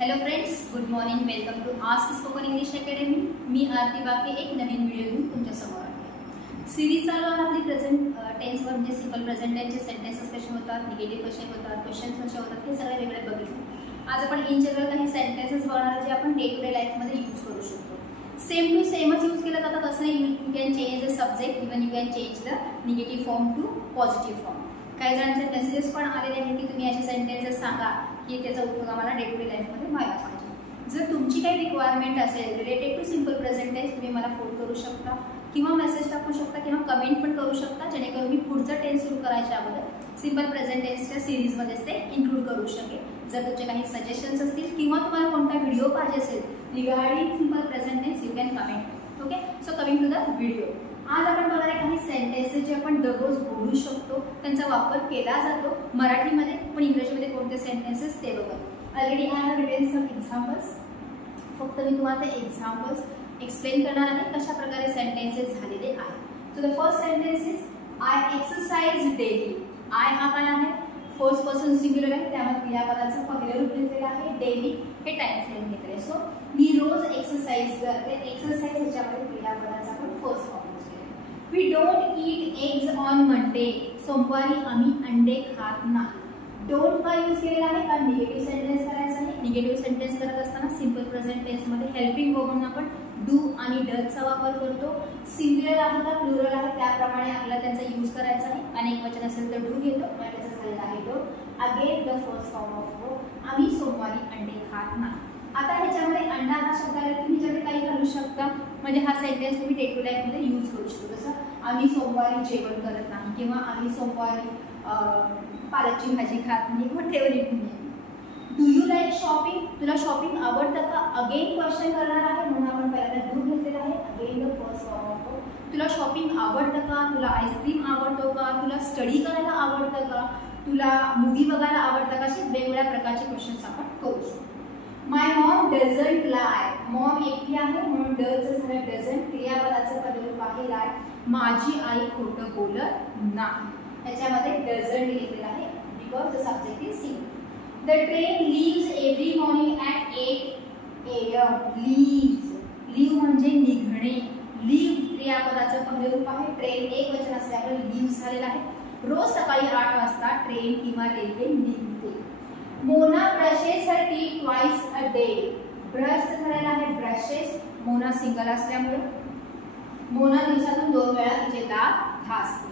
Hello friends, good morning. Welcome to ask spoken English academy. मी आरती बाके एक नवीन video घेऊन तुमच्या समोर आहे. सिरीज चालू आहे आपली प्रेझेंट टेन्सवर, म्हणजे सिंपल प्रेझेंट टेन्सचे सेंटेन्सेस कसे होतात, निगेटिव्ह कसे होतात, क्वेश्चन्स कसे होतात, हे सगळे वेगळे बघितले. आज आपण इन जनरल काही सेंटेन्सेस बघणार जे आपण डे टू डे लाईफमध्ये यूज करू शकतो. सेम टू सेमच यूज केलं जातात असं नाही. You can change the subject, even you can change the negative form to positive form. काही जणांचे मेसेजेस पण आलेले आहेत की तुम्ही असे सेंटेन्सेस सांगा की त्याचा उपयोग आम्हाला डे टू डे लाईफमध्ये व्हायला पाहिजे. जर तुमची काही रिक्वायरमेंट असेल related to simple present tense, तुम्ही मला फोन करू शकता किंवा मेसेज टाकू शकता किंवा कमेंट पण करू शकता, जेणेकरून मी पुढचं टेन्स सुरू करायच्या अगोदर सिंपल प्रेझेंट टेन्सच्या सिरीजमध्येच ते इन्क्लूड करू शकेल. जर तुमचे काही सजेशन्स असतील किंवा तुम्हाला कोणता व्हिडिओ पाहिजे असेल regarding simple present tense, you can comment. Okay, so coming to the video. आज आपण बघणार आहे काही सेंटेन्सेस जे आपण दररोज बोलू शकतो, त्यांचा वापर केला जातो मराठीमध्ये, पण इंग्रजीमध्ये कोणते सेंटेन्सेस ते बघा. Already I have written some examples. फक्त मी तुम्हाला ते एक्झाम्पल्स एक्सप्लेन करणार आहे कशा प्रकारे सेंटेन्सेस झालेले आहेत. So the first sentence is I exercise daily. I हा काय आहे? फर्स्ट पर्सन सिंग्युलर आहे, त्यामध्ये क्रियापदाचं पहिले रूप घेतलेलं आहे. डेली हे टाइम फ्रेम घेतलेलं आहे. सो मी रोज एक्सरसाइज करते. एक्सरसाइज ह्याच्यामध्ये क्रियापदाचा आपण फर्स्ट फॉर्म यूज केला. We don't eat eggs on Monday. सोमवारी आम्ही अंडे खात नाही. डोंट का यूज केलेला आहे? कारण निगेटिव्ह सेंटेन्स करायचा आहे. निगेटिव्ह सेंटेन्स करत असताना सिंपल प्रेझेंट टेन्समध्ये हेल्पिंग वर्ब म्हणून आपण डू आणि डजचा वापर करतो. सिंग्युलर आहे का प्लुरल आहे त्याप्रमाणे आपल्याला त्यांचा यूज करायचा आहे. अनेक वचन असेल तर डू घेतो, आणि त्याचा झालेला आहे don't. Again the first form of verb. आम्ही सोमवारी अंडे खात नाही. आता ह्याच्यामध्ये अंडा हा शब्द आला की ह्याच्यामध्ये काही घालू शकता, म्हणजे हा सेंटेन्स तुम्ही डे टू डे लाईफमध्ये यूज करू शकतो. जसं आम्ही सोमवारी जेवण करत नाही किंवा आम्ही सोमवारी पालकची भाजी खात नाही, whatever it may. Do you like shopping? तुला शॉपिंग आवडतं का? अगेन क्वेश्चन करणार आहे, म्हणून आपण पहिल्यांदा डू घेतलेला आहे. Again the first form of verb. तुला शॉपिंग आवडतं का? तुला आईस्क्रीम आवडतो का? तुला स्टडी करायला आवडतं का? तुला मूवी बघायला आवडतं का? असे वेगवेगळ्या प्रकारचे क्वेश्चन्स आपण करू शकतो. माय मॉम डझंट लाय. मॉम एकटी आहे म्हणून डचं झालं डझंट. क्रियापदाचं पदरूप आहे लाय. माझी आई खोटं बोलत नाही. त्याच्यामध्ये डझंट लिहिलेलं आहे because the subject is she. The train leaves every morning at 8 AM. Leaves, leave म्हणजे निघणे. लीव क्रियापदाचं पहिले रूप आहे. ट्रेन एक वचन असल्यामुळे लीव्स झालेलं आहे. रोज सकाळी 8 वाजता ट्रेन किंवा रेल्वे निघते. Mona brushes her teeth twice a day. Brush झालेला आहे ब्रशेस. मोना सिंगल असल्यामुळे मोना दिवसातून 2 वेळा तिचे दात घासते.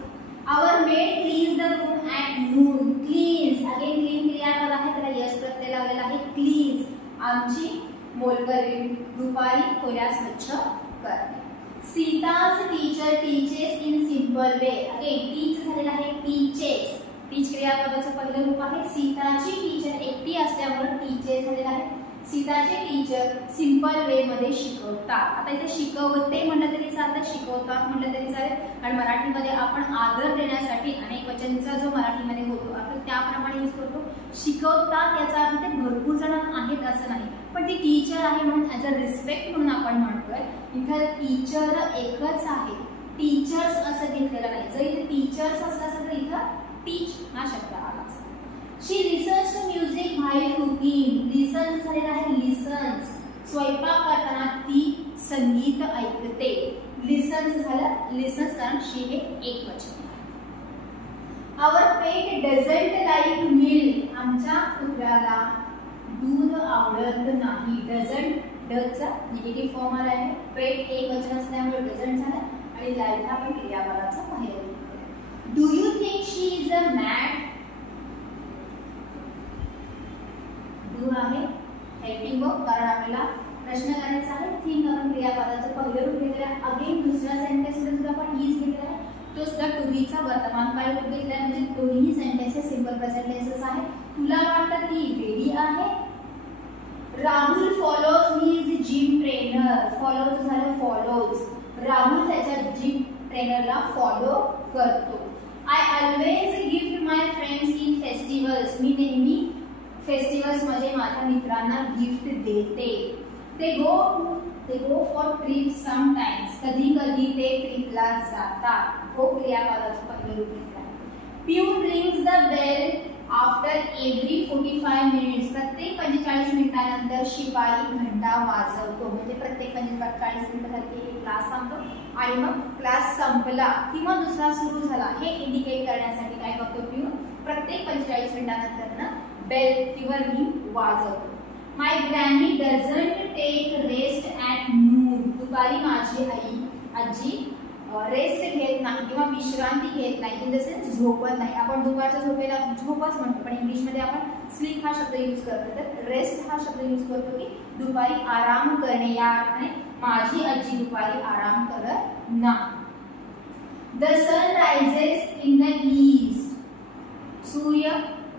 Our maid cleans the room at noon. Cleans, again clean क्रियापद आहे, त्याला यश प्रत्यय लावलेला आहे. क्लीन्स, आमची मोलकरीण दुपारी खोल्या स्वच्छ करते. Sita's teacher teaches in simple way. Again teach झालेला आहे टीचेस. टीच क्रियापदाचं पहिलं रूप आहे. सीताची टीचर एकटी असल्यामुळे टीचेस झालेला आहे. सीताचे टीचर सिंपल वे मध्ये शिकवतात. आता इथे शिकवते म्हटलं तरी चालतं, शिकवतात म्हटलं तरी चालेल, कारण मराठीमध्ये आपण आदर देण्यासाठी अनेक वचनचा जो मराठीमध्ये होतो आपण त्याप्रमाणे यूज करतो. शिकवतात याचा अर्थ ते भरपूर जण आहेत असं नाही, पण ती टीचर आहे म्हणून ॲज अ रिस्पेक्ट म्हणून आपण म्हणतोय. इथं टीचर एकच आहे, टीचर्स असं घेतलेलं नाही. जर इथे टीचर्स असलं असेल तर इथं टीच हा शब्द आला असता. She listens to music while cooking. Listens झालेला आहे लिसन्स. स्वयंपाक करताना ती संगीत ऐकते. लिसन्स झालं लिसन्स, कारण शी हे एक वचन. आवर पेट डझंट लाईक मिल्क. आमच्या कुत्र्याला दूध आवडत नाही. डझंट डचा निगेटिव्ह फॉर्म आला आहे. पेट एक वचन असल्यामुळे डझंट झालं, आणि लाईक हा पण क्रियापदाचा पहिला रूप. Do you think she is a mad? Do आहे हेल्पिंग वर्ब, कारण आपल्याला प्रश्न करायचा आहे. थिंक आपण क्रियापदाचं पहिलं रूप घेतलेलं आहे. अगेन दुसऱ्या सेंटेन्समध्ये सुद्धा आपण इज घेतलेला आहे, तो सुद्धा टू बीचा वर्तमान काळ रूप घेतलेला आहे. म्हणजे दोन्ही सेंटेन्सेस सिंपल प्रेझेंट टेन्सेस आहे. तुला वाटतं ती वेडी आहे. Rahul follows his gym trainer. Follows झालं फॉलोज. राहुल त्याच्या जिम ट्रेनरला फॉलो करतो. I always gift my friends in festivals. मी नेहमी फेस्टिवल्स मध्ये माझ्या मित्रांना गिफ्ट देते. ते गो फॉर ट्रिप समटाइम्स. कधी कधी ते ट्रिपला जातात. गो क्रियापदाचं पहिलं रूप घेतलं आहे. Peon rings the bell after every 45 minutes, प्रत्येक 45 मिनिटानंतर शिपाई घंटा वाजवतो. म्हणजे प्रत्येक 45 मिनिटासाठी एक क्लास थांबतो आणि मग क्लास संपला किंवा दुसरा सुरू झाला हे इंडिकेट करण्यासाठी काय करतो पिऊन, प्रत्येक 45 मिनिटानंतर ना बेल किंवा रिंग वाजवतो. My granny doesn't take rest at noon. दुपारी माझी आजी रेस्ट घेत नाही किंवा विश्रांती घेत नाही, इन द सेन्स झोपत नाही. आपण दुपारच्या झोपेला झोपच म्हणतो, पण इंग्लिशमध्ये आपण स्लीप हा शब्द यूज करतो. तर रेस्ट हा शब्द यूज करतो की दुपारी आराम करणे, या अर्थाने माझी आजी दुपारी आराम करत नाही. The sun rises in the east. सूर्य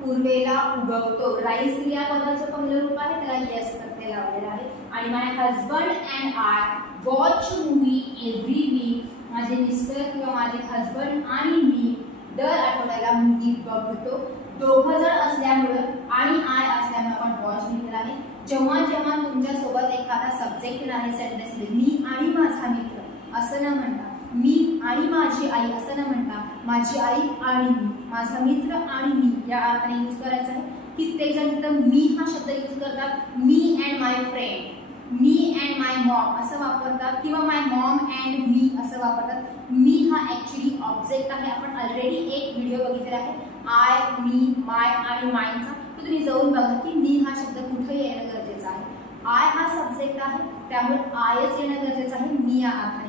पूर्वेला उगवतो. राईज क्रियापदाचं पहिलं रूप आहे, त्याला येस प्रत्यय लावलेला आहे. आणि my husband and I watch movie every week. माझे मिस्टर किंवा माझे हजबंड आणि मी दर आठवड्याला मूवी बघतो. दोघं जण असल्यामुळे आणि आय असल्यामुळे आपण वॉच लिहिलेला आहे. जेव्हा जेव्हा तुमच्या सोबत एखादा सब्जेक्ट आहे सेंटेन्समध्ये, मी आणि माझा मित्र असं न म्हणता, मी आणि माझी आई असं न म्हणता, माझी आई आणि मी, माझा मित्र आणि मी या अर्थाने यूज करायचं आहे. कित्येक जण तिथं मी हा शब्द यूज करतात, मी अँड माय फ्रेंड, मी अँड माय मॉम असं वापरतात किंवा माय मॉम अँड मी असं वापरतात. मी हा ऍक्च्युली ऑब्जेक्ट आहे. आपण ऑलरेडी एक व्हिडिओ बघितलेला आहे आय, मी, माय आणि मायचा. तर तुम्ही जाऊन बघा की मी हा शब्द कुठे येणं गरजेचं आहे. आय हा सब्जेक्ट आहे, त्यामुळे आयच येणं गरजेचं आहे मी या अर्थाने.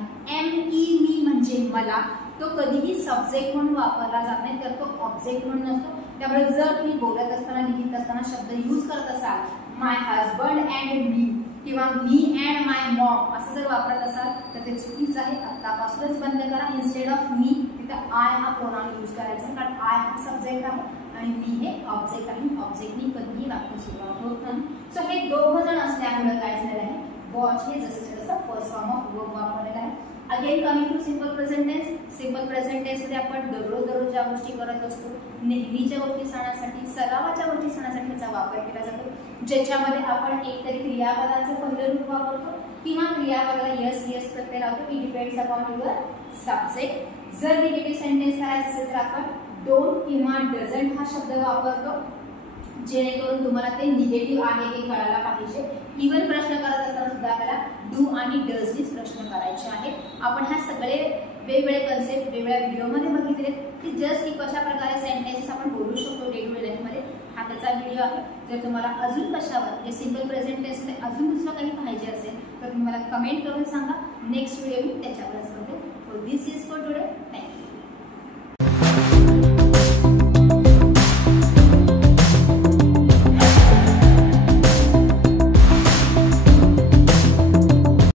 मी म्हणजे मला, तो कधीही सब्जेक्ट म्हणून वापरला जात नाही, तर तो ऑब्जेक्ट म्हणून असतो. त्यामुळे जर तुम्ही बोलत असताना लिहित असताना शब्द यूज करत असाल माय हजबंड अँड मी किंवा मी अँड माय मॉम असं जर वापरत असाल तर ते चुकीचं आहे. आत्तापासूनच बंद करा. इन्स्टेड ऑफ मी तिथं आय हा प्रोनाउन यूज करायचा, कारण आय हा सब्जेक्ट आहे आणि मी हे ऑब्जेक्ट आहे. ऑब्जेक्टनी कधीही वाक्य सुरुवात होत नाही. सो हे दोघं जण असल्यामुळे काय झालेलं आहे, वॉच हे जसं तसं फर्स्ट फॉर्म ऑफ वर्ब वापरलेलं आहे. Again coming to simple present tense. Simple present टेन्समध्ये आपण दररोज ज्या गोष्टी करत असतो, नेहमीच्या गोष्टी सांगण्यासाठी, सरावाच्या गोष्टी सांगण्यासाठी याचा वापर केला जातो, ज्याच्यामध्ये आपण एकतरी क्रियापदाचं पहिलं रूप वापरतो किंवा क्रियापदाला यस यस प्रत्यय लावतो. It depends upon your subject. जर निगेटिव्ह सेंटेन्स करायचं असेल तर आपण डोंट किंवा डझंट हा शब्द वापरतो, जेणेकरून तुम्हाला ते निगेटिव्ह आहे हे कळायला पाहिजे. इव्हन प्रश्न करत असताना सुद्धा आपल्याला डू आणि डजनीच प्रश्न करायचे आहेत. आपण ह्या सगळे वेगवेगळे कन्सेप्ट वेगवेगळ्या व्हिडिओमध्ये बघितले की जस्ट की कशा प्रकारे सेंटेन्सेस आपण बोलू शकतो डे टू डे लाईफमध्ये, हा त्याचा व्हिडिओ आहे. जर तुम्हाला अजून कशावर म्हणजे सिंपल प्रेझेंट टेन्समध्ये अजून दुसरं काही पाहिजे असेल तर तुम्ही मला कमेंट करून सांगा. नेक्स्ट व्हिडिओ मी त्याच्यावरच बघेल. दिस इज फॉर टुडे. थँक्यू.